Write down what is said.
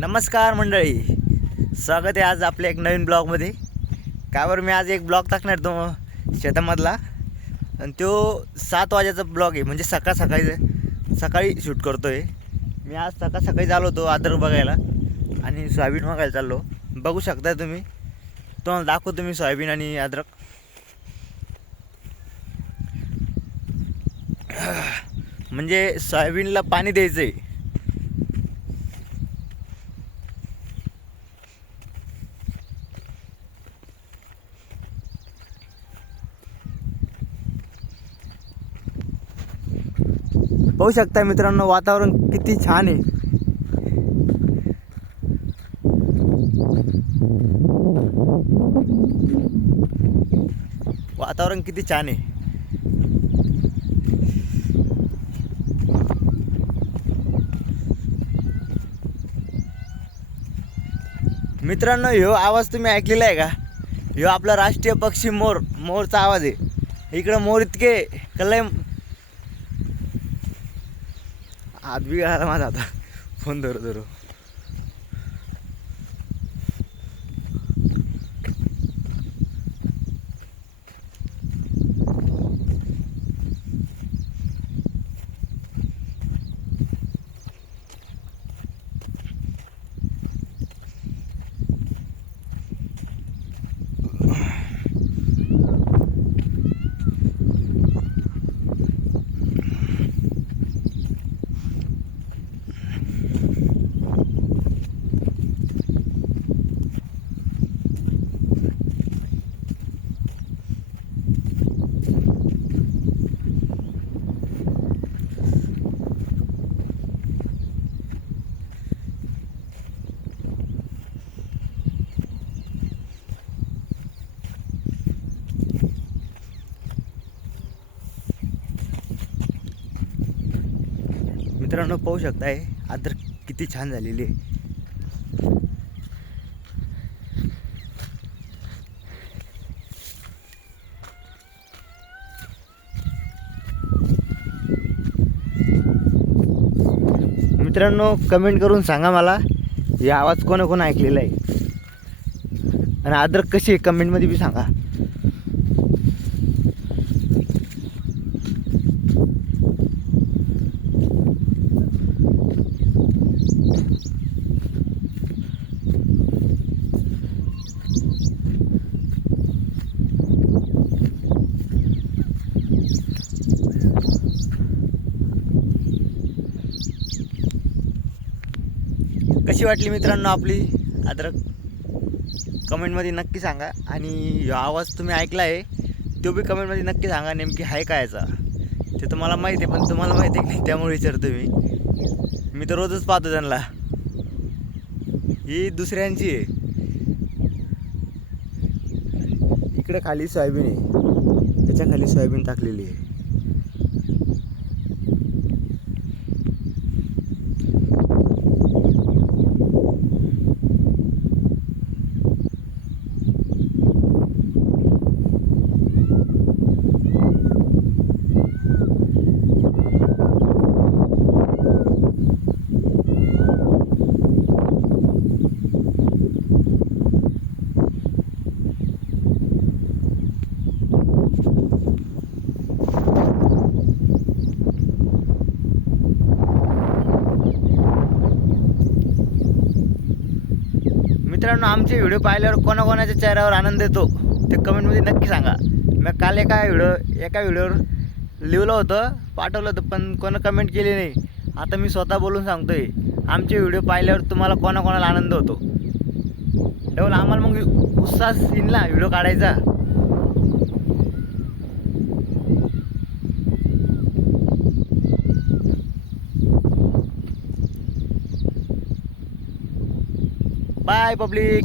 नमस्कार मंडळी, स्वागत आहे आज आपल्या एक नवीन ब्लॉगमध्ये. कावर मी आज एक ब्लॉग टाकणार तो शेतामधला, आणि तो 7 वाजेचा ब्लॉग आहे. म्हणजे सकाळी शूट करतो आहे मी. आज सकाळी चाललो होतो अद्रक बघायला आणि सोयाबीन बघायला चाललो. बघू शकता तुम्ही, तुम्हाला दाखवतो मी सोयाबीन आणि अद्रक. म्हणजे सोयाबीनला पाणी द्यायचं आहे. पाहू शकता मित्रांनो, वातावरण किती छान आहे. वातावरण किती छान आहे. मित्रांनो, ह्यो आवाज तुम्ही ऐकलेला आहे का? ह्यो आपला राष्ट्रीय पक्षी मोरचा आवाज आहे. इकडं मोर इतके कलय. हात बी घाला माझा, आता फोन धरू. मित्रांनो, पाहू शकताय अद्रक किती छान झालेली आहे. मित्रांनो, कमेंट करून सांगा मला हे आवाज कोण ऐकलेला आहे, आणि अद्रक कशी आहे कमेंटमध्ये बी सांगा. कशी वाटली मित्रांनो आपली अद्रक, कमेंटमध्ये नक्की सांगा. आणि हा आवाज तुम्ही ऐकला आहे तो बी कमेंटमध्ये नक्की सांगा. नेमकी आहे काय याचा ते तर मला माहिती आहे, पण तुम्हाला माहिती आहे की नाही त्यामुळे विचारतो मी तर रोजच पाहतो त्यांना. ही दुसऱ्यांची आहे. इकडे खाली सोयाबीन आहे, त्याच्या खाली सोयाबीन टाकलेली आहे. मित्रांनो, आमचे व्हिडिओ पाहिल्यावर कोणाकोणाच्या चेहऱ्यावर आनंद येतो ते कमेंटमध्ये नक्की सांगा. मी काल एका व्हिडिओवर लिहिलं होतं, पाठवलं होतं, पण कोणा कमेंट केली नाही. आता मी स्वतः बोलून सांगतोय, आमचे व्हिडिओ पाहिल्यावर तुम्हाला कोणाकोणाला आनंद होतो. डबल आम्हाला मग उत्साह येईल ना व्हिडिओ काढायचा. By public.